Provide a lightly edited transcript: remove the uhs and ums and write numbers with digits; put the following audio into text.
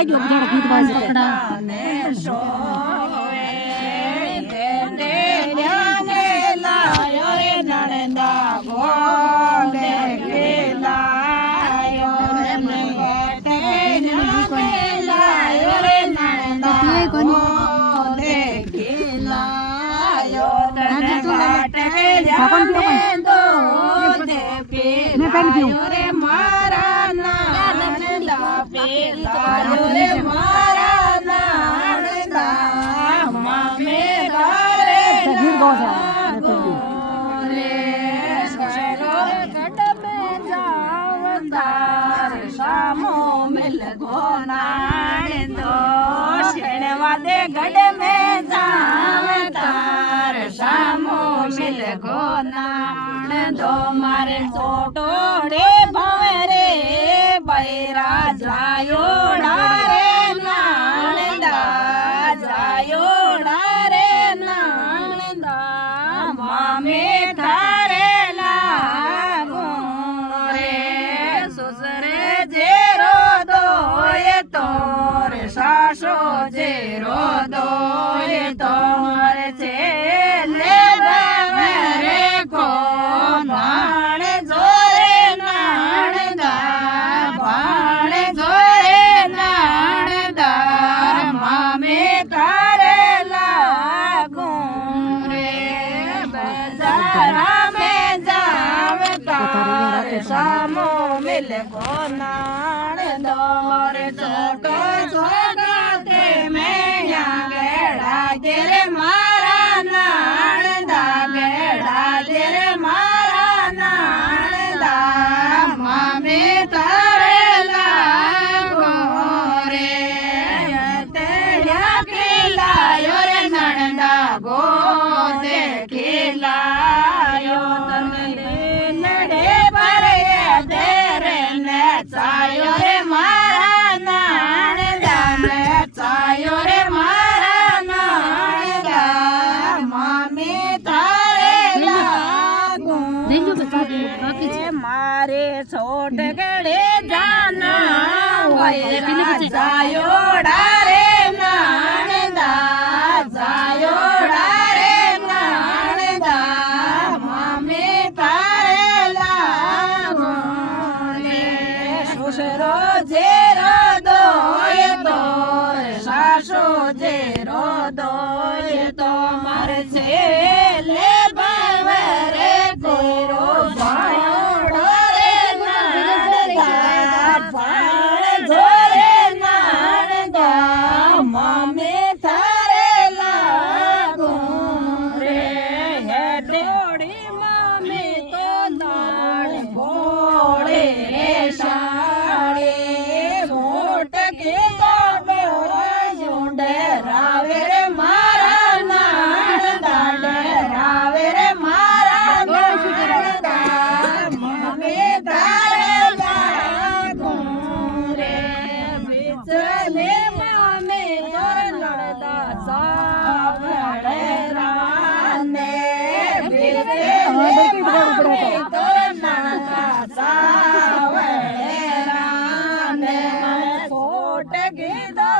પકડાઈ ગયો જણ ગીત વાજે ને સોવે ને લ્યાને લાયો રે નણંદા ગોંડે લાયો રે મેટે લાયો રે નણંદા ગોંડે લાયો તને વાટે જાને દો તે પેલાયો રે મારા નણંદા પેલાયો રે મારા નણંદા મામે ઘરે રે સસરો ગઢ મે જાવતાર સામો મિલ ગોનાણંદો શેણવા દે ગઢ મે જાવતાર સામો મિલ ગોનાણંદો મારે છોટોડે ભવે રે બૈરા જાયોડા રે નાણંદા જાયોડા રે નાણંદા મામે થારે લાગો રે સુસરે જેરો દોય તોર સાસો જેરો દોય તોર છે લે બાવે રે કોણ જોરે નાણંદા ભાણ જોરે નાણંદા મામે તારે લાગો રે બજારા મે જાવતાર સામો મિલ ગોનાણંદો રે છોટો છોટાતે મેયા ગેડા રે મારા નાણંદા ગેડા રે મારા નાણંદા મામે તારે લાગો રે તેડ્યા ખેલાયો રે નણંદા ગોદે ખેલાયો તને નડે ભરે દે રે ને ચાયો રે મારા નાણંદા ને ચાયો રે મારા નાણંદા મામે તારે લાગો મારે છોટ ગળે જાના વૈરા જાયોડા રે નાણંદા જાયોડા રે નાણંદા મામે તારે લાગો રે સુસરો જેરો દોય તોર સાસો જેરો દોય તો મારે છે લે બાવે રે કોરો ભાયોડો રે નાણંદા ભાણ જોરે નાણંદા મામે થારે લાગો રે હે ડોડી મામે તો નાણ ભોળે રે સાડે મોટ કે ઝુંડે રાવે રે મારા નાણંદા ડરાવે રે મારા નાણંદા મામે તારે લાગો રે વિચલે મામે તોર નણંદા સાવળે રાને વિચલે મામે તોર નણંદા સાવળે રાને છોટ ગીધો